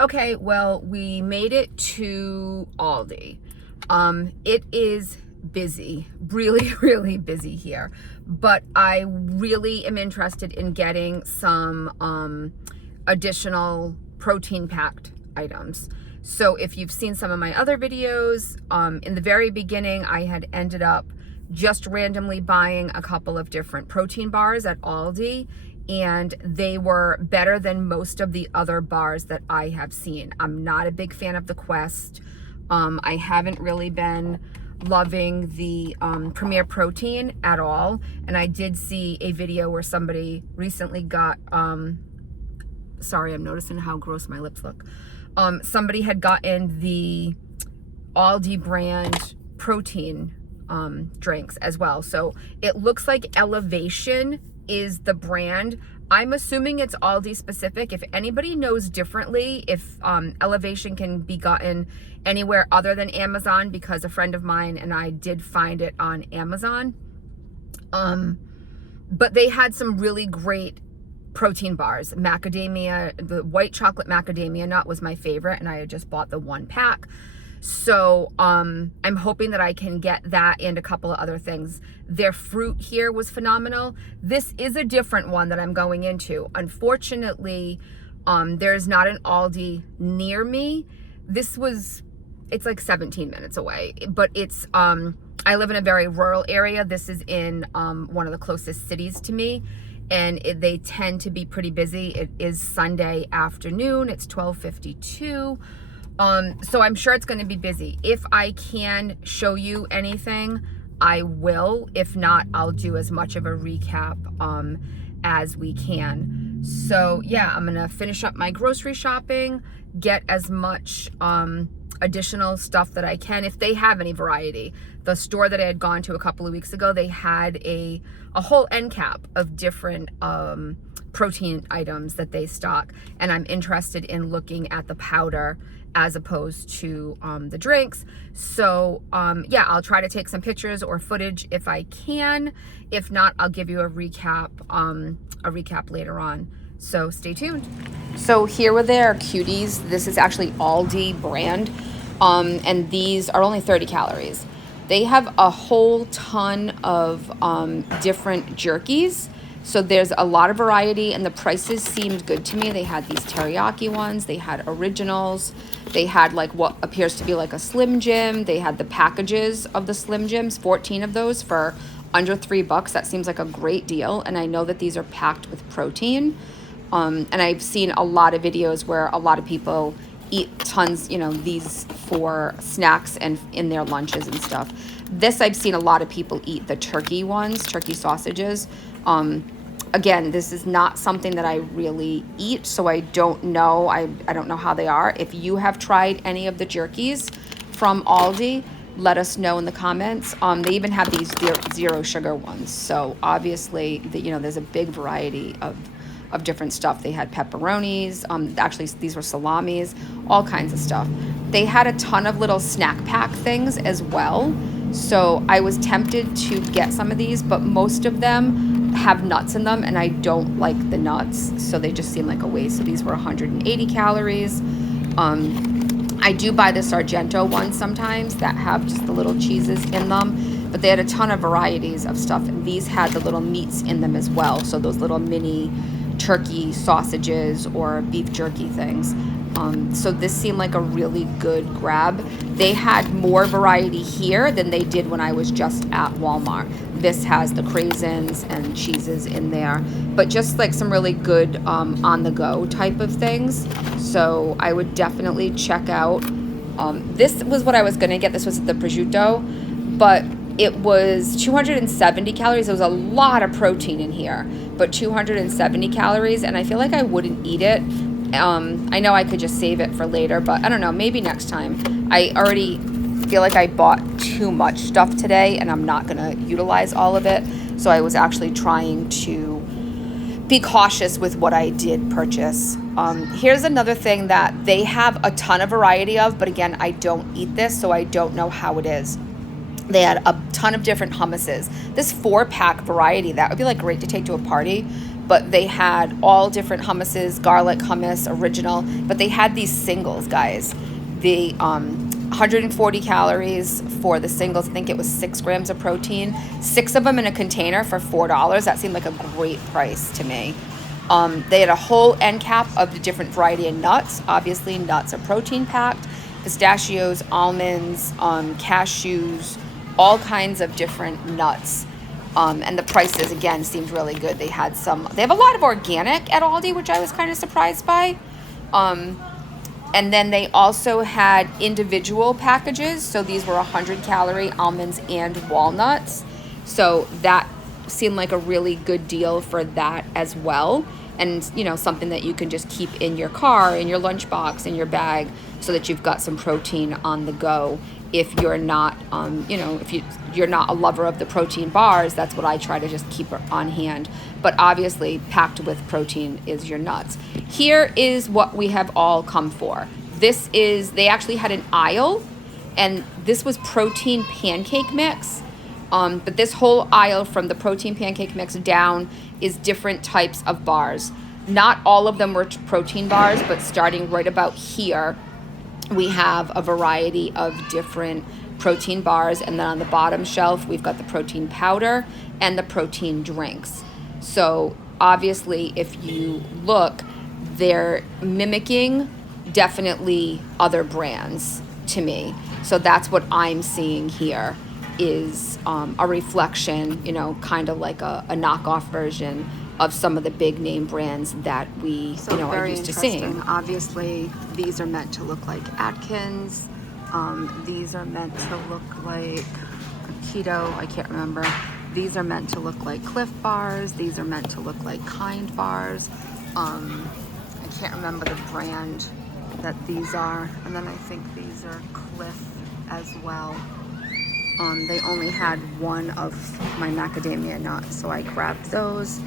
Okay, well, we made it to Aldi. It is busy, really, really busy here, but I really am interested in getting some additional protein packed items. So if you've seen some of my other videos, in the very beginning, I had ended up just randomly buying a couple of different protein bars at Aldi, and they were better than most of the other bars that I have seen. I'm not a big fan of the Quest. I haven't really been loving the Premier Protein at all. And I did see a video where somebody recently got, sorry, I'm noticing how gross my lips look. Somebody had gotten the Aldi brand protein drinks as well. So it looks like Elevation is the brand. I'm assuming it's Aldi specific. If anybody knows differently, if Elevation can be gotten anywhere other than Amazon, because a friend of mine and I did find it on Amazon. But they had some really great protein bars. Macadamia, the white chocolate macadamia nut was my favorite, and I had just bought the 1-pack. So I'm hoping that I can get that and a couple of other things. Their fruit here was phenomenal. This is a different one that I'm going into. Unfortunately, there's not an Aldi near me. It's like 17 minutes away, but it's, I live in a very rural area. This is in one of the closest cities to me, and they tend to be pretty busy. It is Sunday afternoon. It's 12:52. So I'm sure it's going to be busy. If I can show you anything, I will. If not, I'll do as much of a recap as we can. So yeah, I'm going to finish up my grocery shopping, get as much additional stuff that I can, if they have any variety. The store that I had gone to a couple of weeks ago, they had a whole end cap of different protein items that they stock, and I'm interested in looking at the powder as opposed to the drinks. So yeah, I'll try to take some pictures or footage if I can. If not, I'll give you a recap later on. So stay tuned. So here were their cuties. This is actually Aldi brand, and these are only 30 calories. They have a whole ton of different jerkies. So there's a lot of variety, and the prices seemed good to me. They had these teriyaki ones, they had originals, they had like what appears to be like a Slim Jim. They had the packages of the Slim Jims, 14 of those for under $3. That seems like a great deal. And I know that these are packed with protein. And I've seen a lot of videos where a lot of people eat tons, these for snacks and in their lunches and stuff. This, I've seen a lot of people eat the turkey ones, turkey sausages. Again, this is not something that I really eat, so I don't know. I don't know how they are. If you have tried any of the jerkies from Aldi, let us know in the comments. They even have these zero sugar ones. So obviously, there's a big variety of different stuff. They had pepperonis. Actually, these were salamis, all kinds of stuff. They had a ton of little snack pack things as well. So I was tempted to get some of these, but most of them have nuts in them, and I don't like the nuts, so they just seem like a waste. So these were 180 calories. I do buy the Sargento ones sometimes that have just the little cheeses in them, but they had a ton of varieties of stuff, and these had the little meats in them as well. So those little mini turkey sausages or beef jerky things. So this seemed like a really good grab. They had more variety here than they did when I was just at Walmart. This has the craisins and cheeses in there, but just like some really good on-the-go type of things. So I would definitely check out. This was what I was going to get. This was the prosciutto, but it was 270 calories. There was a lot of protein in here, but 270 calories, and I feel like I wouldn't eat it. I know I could just save it for later, but I don't know, maybe next time. I already feel like I bought too much stuff today, and I'm not going to utilize all of it. So I was actually trying to be cautious with what I did purchase. Here's another thing that they have a ton of variety of, but again, I don't eat this, so I don't know how it is. They had a ton of different hummuses. This 4-pack variety, that would be like great to take to a party. but they had all different hummuses, garlic hummus, original, but they had these singles, guys. The 140 calories for the singles. I think it was 6 grams of protein, 6 of them in a container for $4. That seemed like a great price to me. They had a whole end cap of the different variety of nuts. Obviously, nuts are protein packed. Pistachios, almonds, cashews, all kinds of different nuts. And the prices, again, seemed really good. They have a lot of organic at Aldi, which I was kind of surprised by. And then they also had individual packages. So these were 100 calorie almonds and walnuts. So that seemed like a really good deal for that as well. And, you know, something that you can just keep in your car, in your lunchbox, in your bag, so that you've got some protein on the go. If you're not, if you're not a lover of the protein bars, that's what I try to just keep on hand. But obviously, packed with protein is your nuts. Here is what we have all come for. They actually had an aisle, and this was protein pancake mix. But this whole aisle from the protein pancake mix down is different types of bars. Not all of them were protein bars, but starting right about here, we have a variety of different protein bars. And then on the bottom shelf, we've got the protein powder and the protein drinks. So obviously, if you look, they're mimicking definitely other brands to me. So that's what I'm seeing here, is a reflection, kind of like a knockoff version of some of the big name brands that we are used to seeing. Obviously, these are meant to look like Atkins. These are meant to look like keto. I can't remember. These are meant to look like Cliff bars. These are meant to look like Kind bars. I can't remember the brand that these are. And then I think these are Cliff as well. They only had one of my macadamia nuts, so I grabbed those,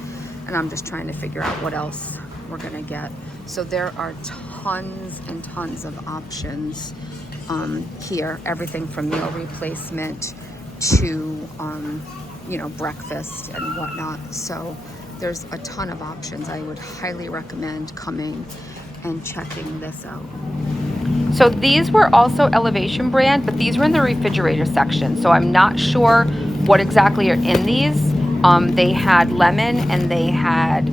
and I'm just trying to figure out what else we're gonna get. So there are tons and tons of options here, everything from meal replacement to breakfast and whatnot. So there's a ton of options. I would highly recommend coming and checking this out. So these were also Elevation brand, but these were in the refrigerator section. So I'm not sure what exactly are in these. They had lemon and they had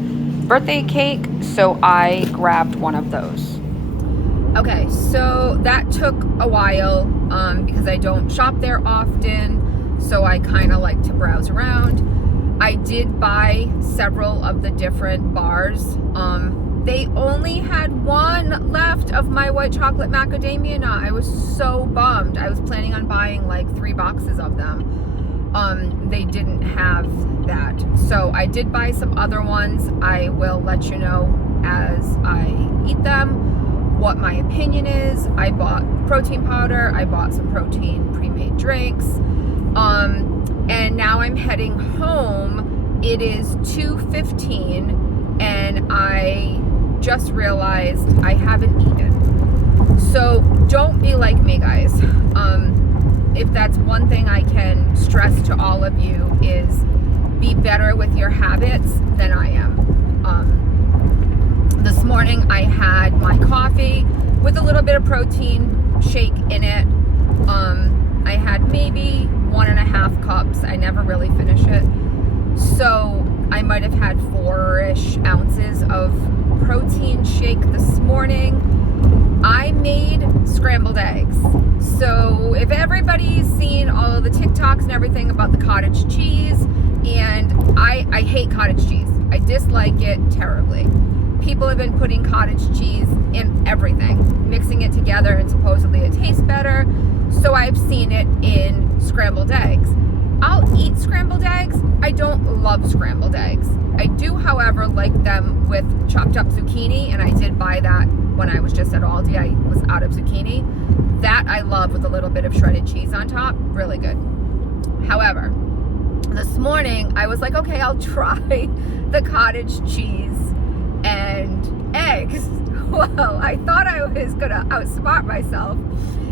birthday cake. So I grabbed one of those. Okay, so that took a while because I don't shop there often. So I kind of like to browse around. I did buy several of the different bars. They only had one left of my white chocolate macadamia nut. I was so bummed. I was planning on buying like 3 boxes of them. They didn't have that. So I did buy some other ones. I will let you know as I eat them what my opinion is. I bought protein powder. I bought some protein pre-made drinks. And now I'm heading home. It is 2:15 and I just realized I haven't eaten. So don't be like me, guys. If that's one thing I can stress to all of you, is be better with your habits than I am. This morning I had my coffee with a little bit of protein shake in it. I had maybe 1.5 cups. I never really finish it. So I might have had 4-ish ounces of protein shake this morning. I made scrambled eggs. So if everybody's seen all of the TikToks and everything about the cottage cheese, and I hate cottage cheese. I dislike it terribly. People have been putting cottage cheese in everything, mixing it together, and supposedly it tastes better. So I've seen it in scrambled eggs. I'll eat scrambled eggs. I don't love scrambled eggs. I do, however, like them with chopped up zucchini, and I did buy that when I was just at Aldi. I was out of zucchini. That I love with a little bit of shredded cheese on top. Really good. However, this morning I was like, okay, I'll try the cottage cheese and eggs. Well, I thought I was gonna outsmart myself,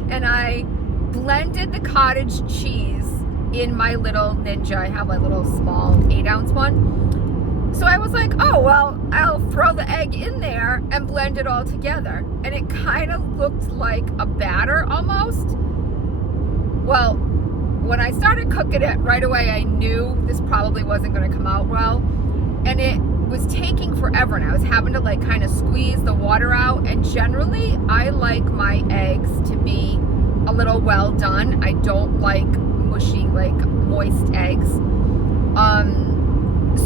and I blended the cottage cheese in my little Ninja. I have a little small 8-ounce one. So I was like, oh, well, I'll throw the egg in there and blend it all together. And it kind of looked like a batter almost. Well, when I started cooking it, right away I knew this probably wasn't going to come out well. And it was taking forever, and I was having to like kind of squeeze the water out. And generally, I like my eggs to be a little well done. I don't like mushy, like moist eggs.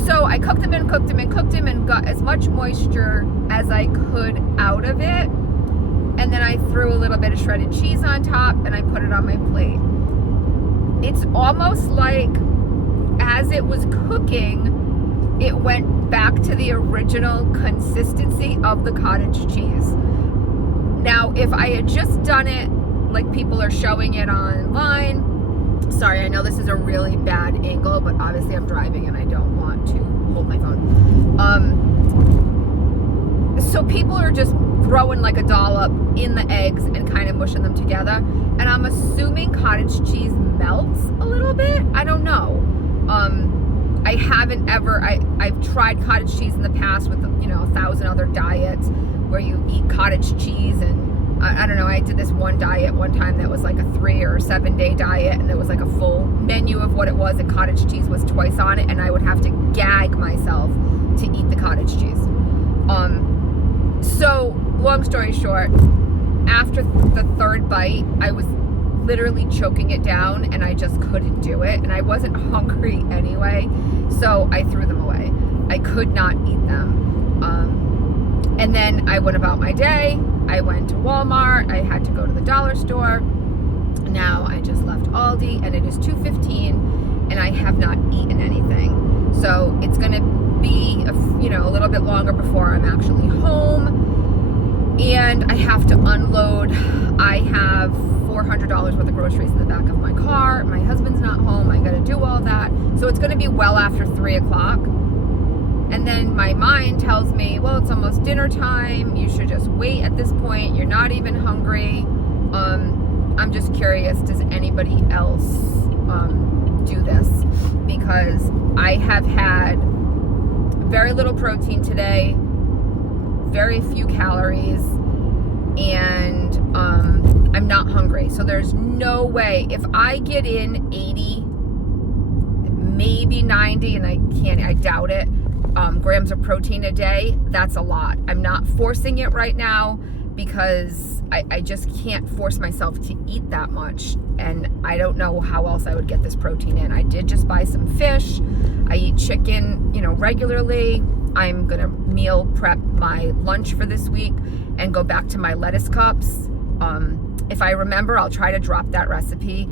So I cooked them and got as much moisture as I could out of it. And then I threw a little bit of shredded cheese on top and I put it on my plate. It's almost like as it was cooking, it went back to the original consistency of the cottage cheese. Now, if I had just done it like people are showing it online, sorry, I know this is a really bad angle, but obviously I'm driving and I don't want to hold my phone. So people are just throwing like a dollop in the eggs and kind of mushing them together. And I'm assuming cottage cheese melts a little bit. I don't know. I haven't ever, I've tried cottage cheese in the past with, 1,000 other diets where you eat cottage cheese, and I don't know, I did this one diet one time that was like a 3 or 7 day diet, and there was like a full menu of what it was, and cottage cheese was twice on it, and I would have to gag myself to eat the cottage cheese. So long story short, after the third bite, I was literally choking it down and I just couldn't do it, and I wasn't hungry anyway, so I threw them away. I could not eat them. And then I went about my day. I went to Walmart. I had to go to the dollar store. Now I just left Aldi and it is 2:15 and I have not eaten anything. So it's going to be a little bit longer before I'm actually home, and I have to unload. I have $400 worth of groceries in the back of my car. My husband's not home. I got to do all that. So it's going to be well after 3 o'clock. And then my mind tells me, well, it's almost dinner time. You should just wait at this point. You're not even hungry. I'm just curious, does anybody else do this? Because I have had very little protein today, very few calories, and I'm not hungry. So there's no way, if I get in 80, maybe 90, and I doubt it, grams of protein a day, that's a lot. I'm not forcing it right now because I just can't force myself to eat that much, and I don't know how else I would get this protein in. I did just buy some fish. I eat chicken, regularly. I'm gonna meal prep my lunch for this week and go back to my lettuce cups. If I remember, I'll try to drop that recipe.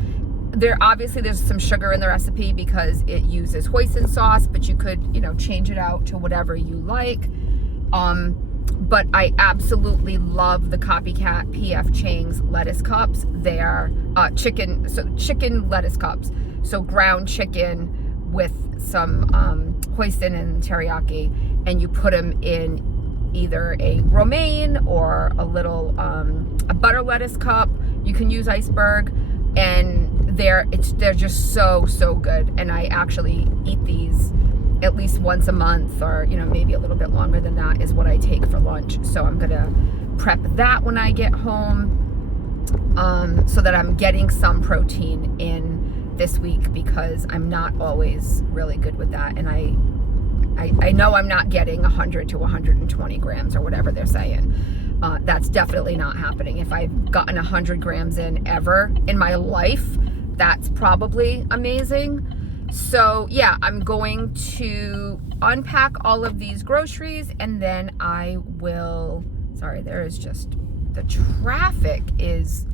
There's some sugar in the recipe because it uses hoisin sauce, but you could, change it out to whatever you like. But I absolutely love the Copycat P.F. Chang's lettuce cups. They are chicken lettuce cups. So ground chicken with some hoisin and teriyaki, and you put them in either a romaine or a little a butter lettuce cup. You can use iceberg, and they're just so good. And I actually eat these at least once a month, or maybe a little bit longer than that is what I take for lunch. So I'm gonna prep that when I get home, so that I'm getting some protein in this week, because I'm not always really good with that, and I know I'm not getting 100 to 120 grams or whatever they're saying. That's definitely not happening. If I've gotten 100 grams in ever in my life, that's probably amazing. So yeah, I'm going to unpack all of these groceries, and then I will, there is just, the traffic is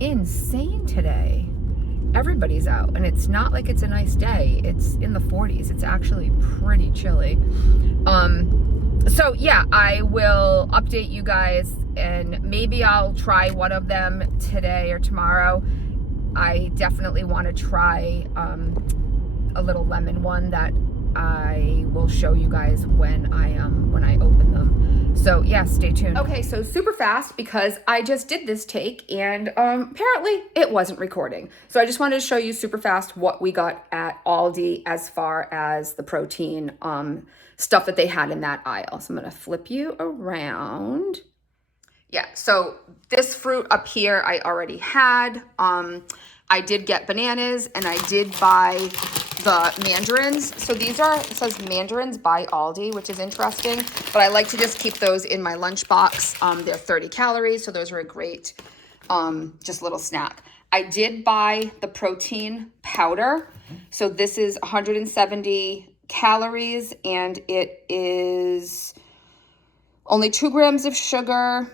insane today. Everybody's out, and it's not like it's a nice day. It's in the 40s. It's actually pretty chilly. So yeah, I will update you guys, and maybe I'll try one of them today or tomorrow. I definitely want to try a little lemon one that I will show you guys when I open them. So yeah, stay tuned. Okay, so super fast because I just did this take and apparently it wasn't recording. So I just wanted to show you super fast what we got at Aldi as far as the protein stuff that they had in that aisle. So I'm gonna flip you around. Yeah, so this fruit up here I already had. I did get bananas and I did buy the mandarins. So these are, it says mandarins by Aldi, which is interesting, but I like to just keep those in my lunchbox. They're 30 calories, so those are a great just little snack. I did buy the protein powder. So this is 170 calories and it is only 2 grams of sugar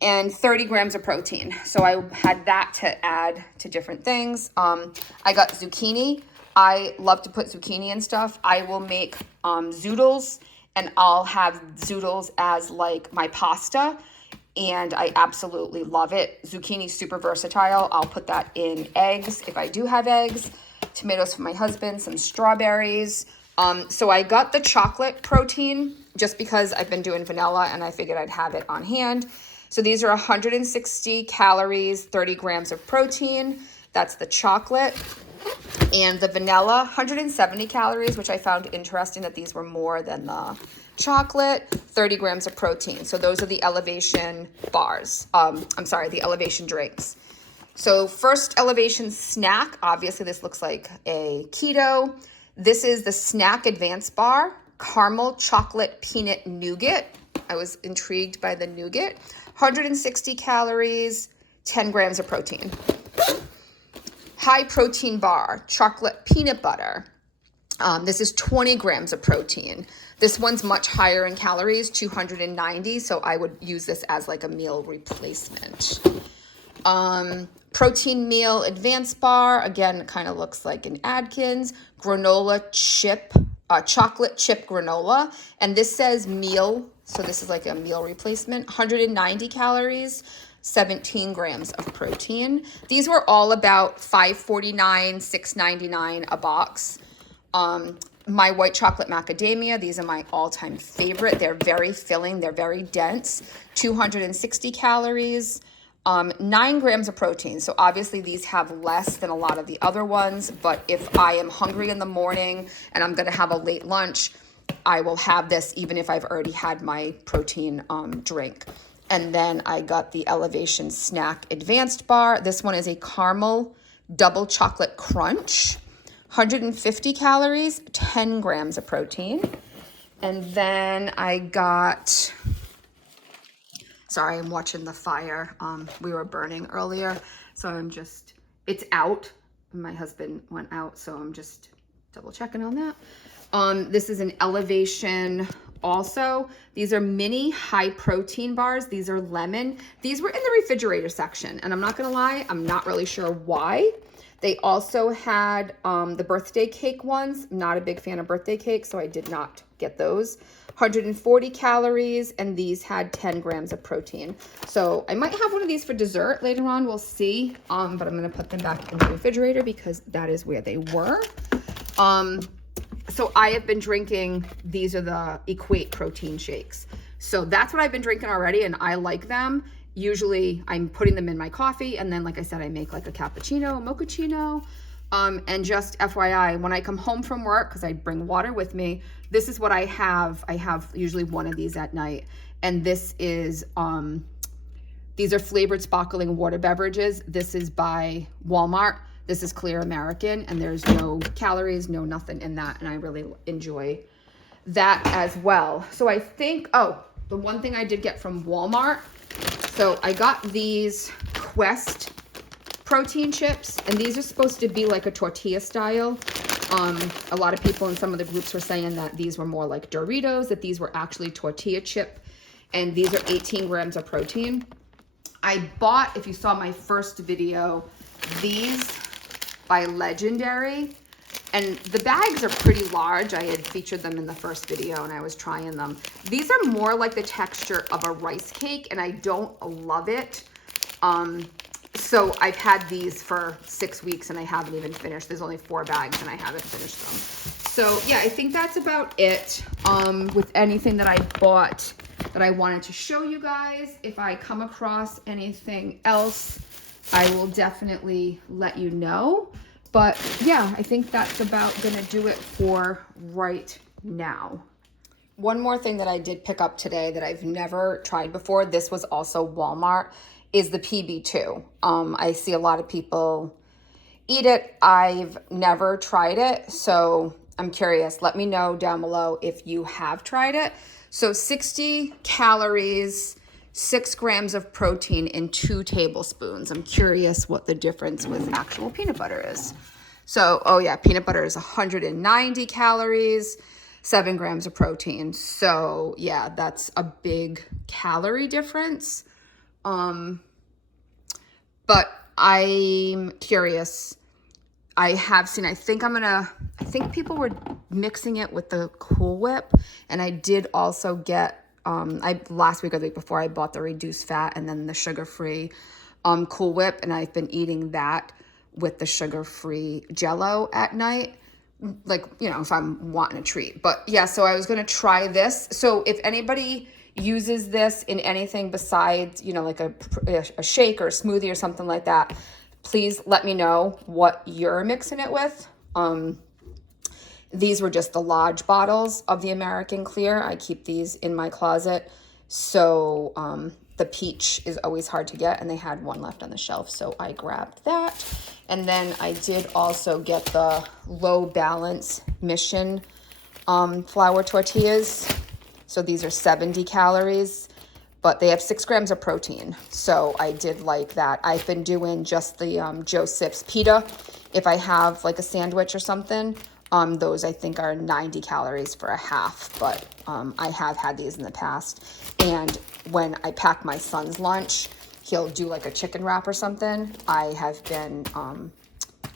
and 30 grams of protein. So I had that to add to different things. I got zucchini. I love to put zucchini in stuff. I will make zoodles and I'll have zoodles as like my pasta and I absolutely love it. Zucchini is super versatile. I'll put that in eggs if I do have eggs, tomatoes for my husband, some strawberries. So I got the chocolate protein just because I've been doing vanilla and I figured I'd have it on hand. So these are 160 calories, 30 grams of protein. That's the chocolate. And the vanilla, 170 calories, which I found interesting that these were more than the chocolate, 30 grams of protein. So those are the elevation bars. The elevation drinks. So first elevation snack, obviously this looks like a keto. This is the Snack Advanced Bar, caramel chocolate peanut nougat. I was intrigued by the nougat. 160 calories, 10 grams of protein. High protein bar, chocolate peanut butter. This is 20 grams of protein. This one's much higher in calories, 290, so I would use this as like a meal replacement. Protein meal advanced bar, again, it kind of looks like an Atkins. Granola chip, chocolate chip granola, and this says meal, so this is like a meal replacement. 190 calories, 17 grams of protein. These were all about $5.49, $6.99 a box. My white chocolate macadamia, these are my all-time favorite. They're very filling, they're very dense. 260 calories, 9 grams of protein. So obviously these have less than a lot of the other ones, but if I am hungry in the morning and I'm gonna have a late lunch, I will have this even if I've already had my protein drink. And then I got the Elevation Snack Advanced Bar. This one is a caramel double chocolate crunch. 150 calories, 10 grams of protein. And then I got, sorry, I'm watching the fire. We were burning earlier, so it's out. My husband went out, so I'm just double checking on that. This is an Elevation also. These are mini high protein bars. These are lemon. These were in the refrigerator section, and I'm not gonna lie, I'm not really sure why. They also had the birthday cake ones. Not a big fan of birthday cake, so I did not get those. 140 calories, and these had 10 grams of protein. So I might have one of these for dessert later on, we'll see. But I'm gonna put them back in the refrigerator because that is where they were. So I have been drinking, these are the Equate protein shakes. So that's what I've been drinking already, and I like them. Usually I'm putting them in my coffee, and then like I said, I make like a cappuccino, a mochaccino. And just FYI, when I come home from work, because I bring water with me, this is what I have. I have usually one of these at night. And this is, these are flavored sparkling water beverages. This is by Walmart. This is Clear American, and there's no calories, no nothing in that. And I really enjoy that as well. So I think, oh, the one thing I did get from Walmart. So I got these Quest protein chips, and these are supposed to be like a tortilla style. A lot of people in some of the groups were saying that these were more like Doritos, that these were actually tortilla chip, and these are 18 grams of protein. I bought, if you saw my first video, these by Legendary, and the bags are pretty large. I had featured them in the first video and I was trying them. These are more like the texture of a rice cake, and I don't love it. So I've had these for 6 weeks and I haven't even finished. There's only 4 bags and I haven't finished them. So yeah, I think that's about it with anything that I bought that I wanted to show you guys. If I come across anything else, I will definitely let you know. But yeah, I think that's about gonna do it for right now. One more thing that I did pick up today that I've never tried before, this was also Walmart, is the PB2. I see a lot of people eat it. I've never tried it, so I'm curious. Let me know down below if you have tried it. So 60 calories, 6 grams of protein in 2 tablespoons. I'm curious what the difference with actual peanut butter is. So, oh yeah, peanut butter is 190 calories, 7 grams of protein. So yeah, that's a big calorie difference. But I'm curious. I have seen, I think people were mixing it with the Cool Whip. And I did also get, last week or the week before, I bought the reduced fat and then the sugar-free Cool Whip. And I've been eating that with the sugar-free Jell-O at night. Like, you know, if I'm wanting a treat. But yeah, so I was going to try this. So if anybody uses this in anything besides, you know, like a shake or a smoothie or something like that, please let me know what you're mixing it with. These were just the large bottles of the American Clear. I keep these in my closet. So the peach is always hard to get, and they had one left on the shelf, so I grabbed that. And then I did also get the Low Balance Mission flour tortillas. So these are 70 calories, but they have 6 grams of protein. So I did like that. I've been doing just the Joseph's pita. If I have like a sandwich or something, those I think are 90 calories for a half, but I have had these in the past. And when I pack my son's lunch, he'll do like a chicken wrap or something. I have been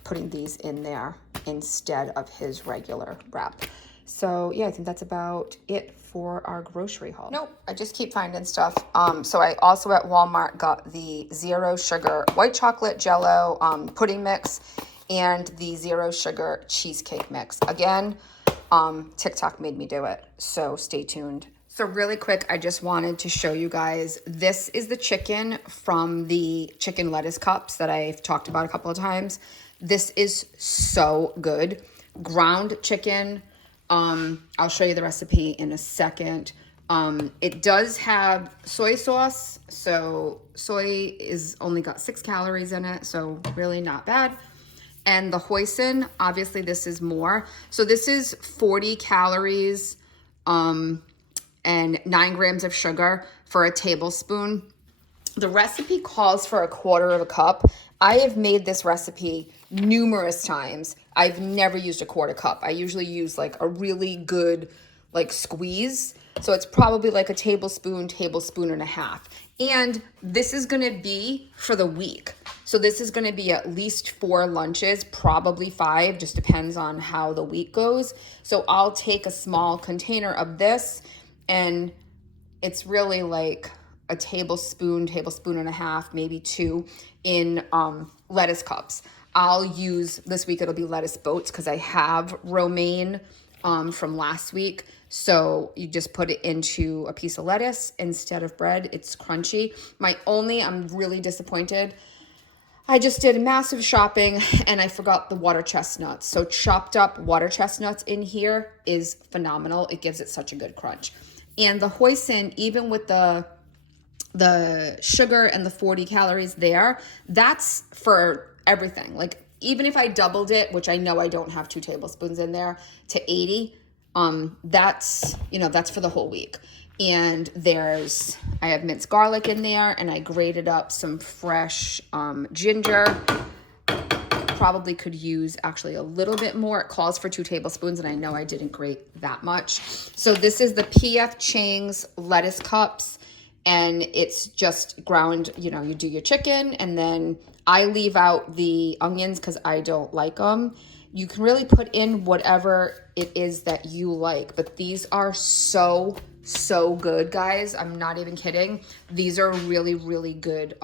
putting these in there instead of his regular wrap. So yeah, I think that's about it for our grocery haul. Nope, I just keep finding stuff. So I also at Walmart got the 0 sugar white chocolate Jell-O pudding mix and the 0 sugar cheesecake mix. Again, TikTok made me do it, so stay tuned. So really quick, I just wanted to show you guys, this is the chicken from the chicken lettuce cups that I've talked about a couple of times. This is so good. Ground chicken. I'll show you the recipe in a second. It does have soy sauce. So soy is only got 6 calories in it. So really not bad. And the hoisin, obviously this is more. So this is 40 calories, and 9 grams of sugar for a tablespoon. The recipe calls for 1/4 cup. I have made this recipe numerous times. I've never used 1/4 cup. I usually use like a really good like squeeze. So it's probably like a tablespoon, tablespoon and a half. And this is going to be for the week. So this is going to be at least 4 lunches, probably 5, just depends on how the week goes. So I'll take a small container of this, and it's really like a tablespoon, tablespoon and a half, maybe 2 in lettuce cups. I'll use, this week it'll be lettuce boats because I have romaine from last week. So you just put it into a piece of lettuce instead of bread. It's crunchy. I'm really disappointed. I just did massive shopping and I forgot the water chestnuts. So chopped up water chestnuts in here is phenomenal. It gives it such a good crunch. And the hoisin, even with the sugar and the 40 calories there, that's for everything. Like even if I doubled it, which I know I don't have 2 tablespoons in there, to 80, that's for the whole week. And I have minced garlic in there, and I grated up some fresh ginger. Probably could use actually a little bit more. It calls for 2 tablespoons, and I know I didn't grate that much. So this is the P.F. Chang's lettuce cups, and it's just ground, you do your chicken, and then I leave out the onions because I don't like them. You can really put in whatever it is that you like, but these are so good, guys. I'm not even kidding. These are really, really good,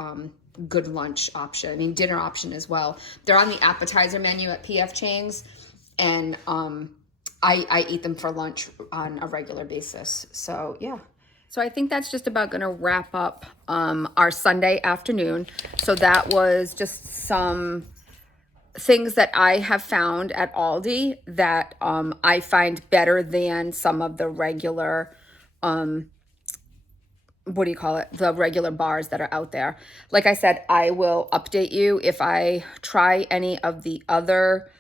good lunch option. I mean, dinner option as well. They're on the appetizer menu at P.F. Chang's, and I eat them for lunch on a regular basis. So yeah. So I think that's just about gonna wrap up our Sunday afternoon. So that was just some things that I have found at Aldi that I find better than some of the regular what do you call it? The regular bars that are out there. Like I said, I will update you if I try any of the other.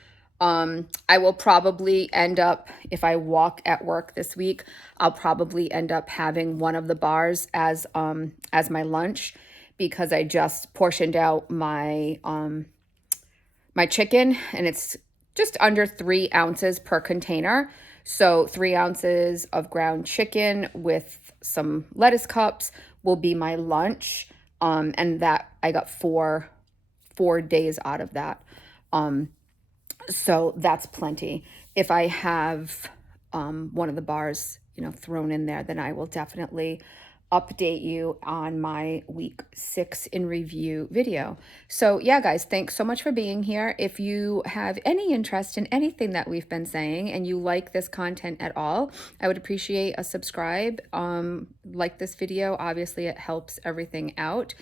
I will probably end up, if I walk at work this week, I'll probably end up having one of the bars as my lunch, because I just portioned out my chicken, and it's just under 3 ounces per container. So 3 ounces of ground chicken with some lettuce cups will be my lunch. And that I got four days out of that. So that's plenty. If I have one of the bars, thrown in there, then I will definitely update you on my week 6 in review video. So yeah, guys, thanks so much for being here. If you have any interest in anything that we've been saying and you like this content at all, I would appreciate a subscribe. Like this video, obviously it helps everything out.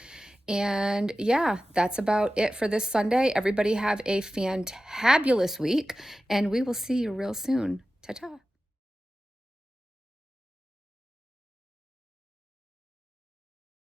And yeah, that's about it for this Sunday. Everybody have a fantabulous week, and we will see you real soon. Ta-ta.